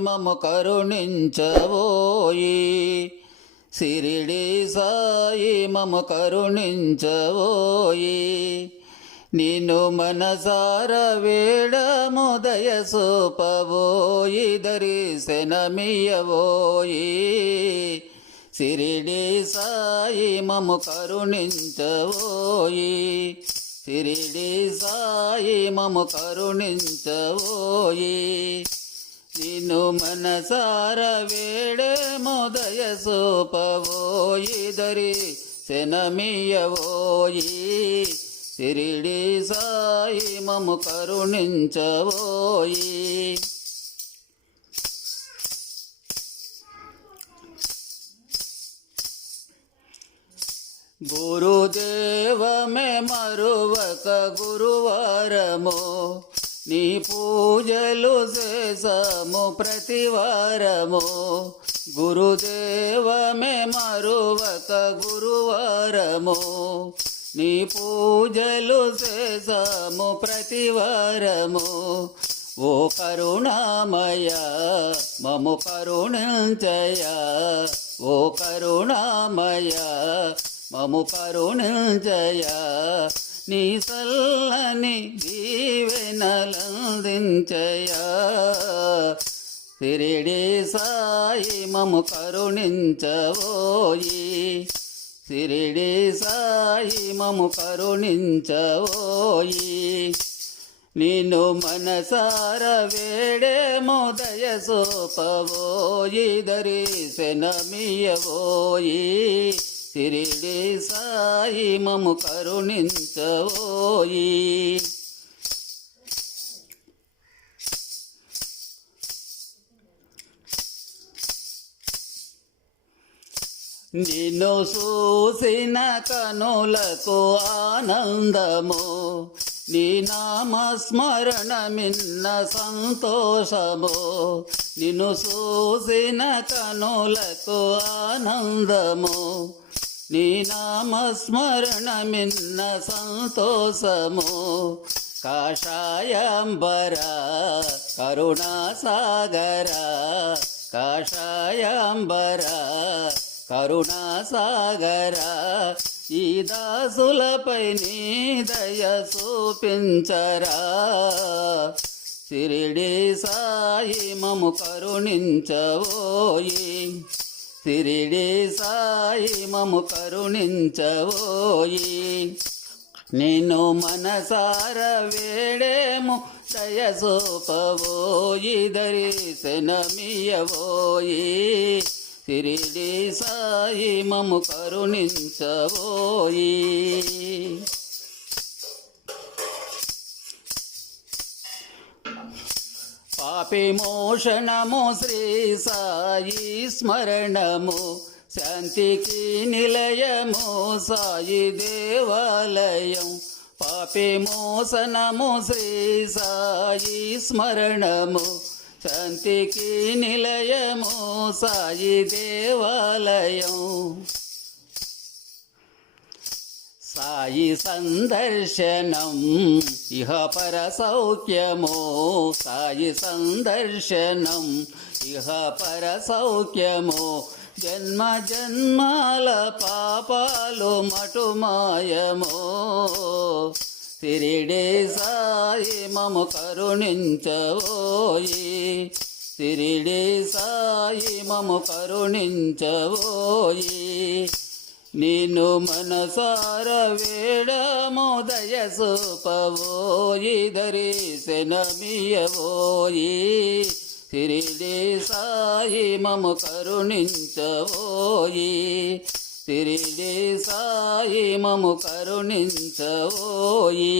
మము కరుణించవోయి సిరిడి సాయి మము కరుణించవోయి నిన్ను మనసార వేడము దయసూపవోయి దర్శనమియ్యవోయి సిరిడి సాయి మము కరుణించవోయి సిరిడి సాయి మము కరుణించవోయి నిన్ను మనసార వేడము దయసూపవోయి దర్శనమియ్యవోయి సిరిడి సాయి మము కరుణించవోయి గురుదేవమే మరువక గురువారము నీ పూజలు చేసాము ప్రతివారము గురుదేవమే మరువక గురువారము నీ పూజలు చేసాము ప్రతివారము ఓ కరుణామయ మము కరుణించయ ఓ కరుణామయ మము కరుణించయ నీ సల్లని దీవెనలందించయ సిరిడి సాయి మము కరుణించవోయి సిరిడి సాయి మము కరుణించవోయి నిన్ను మనసార వేడేమో దయసూపవోయి దర్శనమియ్యవోయి సిరిడి సాయి మము కరుణించవోయి నిన్ను చూసిన కనులకు ఆనందము నీ నామస్మరణ మిన్న సంతోషము నిన్ను చూసిన కనులకు ఆనందము నీ నామస్మరణ మిన్న సంతోషము కాషాయాంబర కరుణాసాగర కాషాయాంబర కరుణాసాగర ఈ దాసులపై నీ దయ చూపించరా సిరిడి సాయి మము కరుణించవోయి సిరిడి సాయి మము కరుణించవోయి నిన్ను మనసార వేడేము దయసూపవోయి దర్శనమియ్యవోయి సిరిడి సాయి మము కరుణించవోయి పాపి మోషణము శ్రీ సాయి స్మరణము శాంతికి నిలయము సాయి దేవాలయం పాపి మోసనము శ్రీ సాయి స్మరణము శాంతికి నిలయము సాయి దేవాలయం సాయి సందర్శనం ఇహ పర సౌఖ్యము సాయి సందర్శనం ఇహ పర సౌఖ్యము జన్మ జన్మాల పాపాలు మటుమాయము సిరిడి సాయి మము కరుణించవోయి సిరిడి సాయి మము కరుణించవోయి నిన్ను మనసార వేడము దయసూపవోయి దర్శనమియ్యవోయి సిరిడి సాయి మము కరుణించవోయి సిరిడి సాయి మము కరుణించవోయి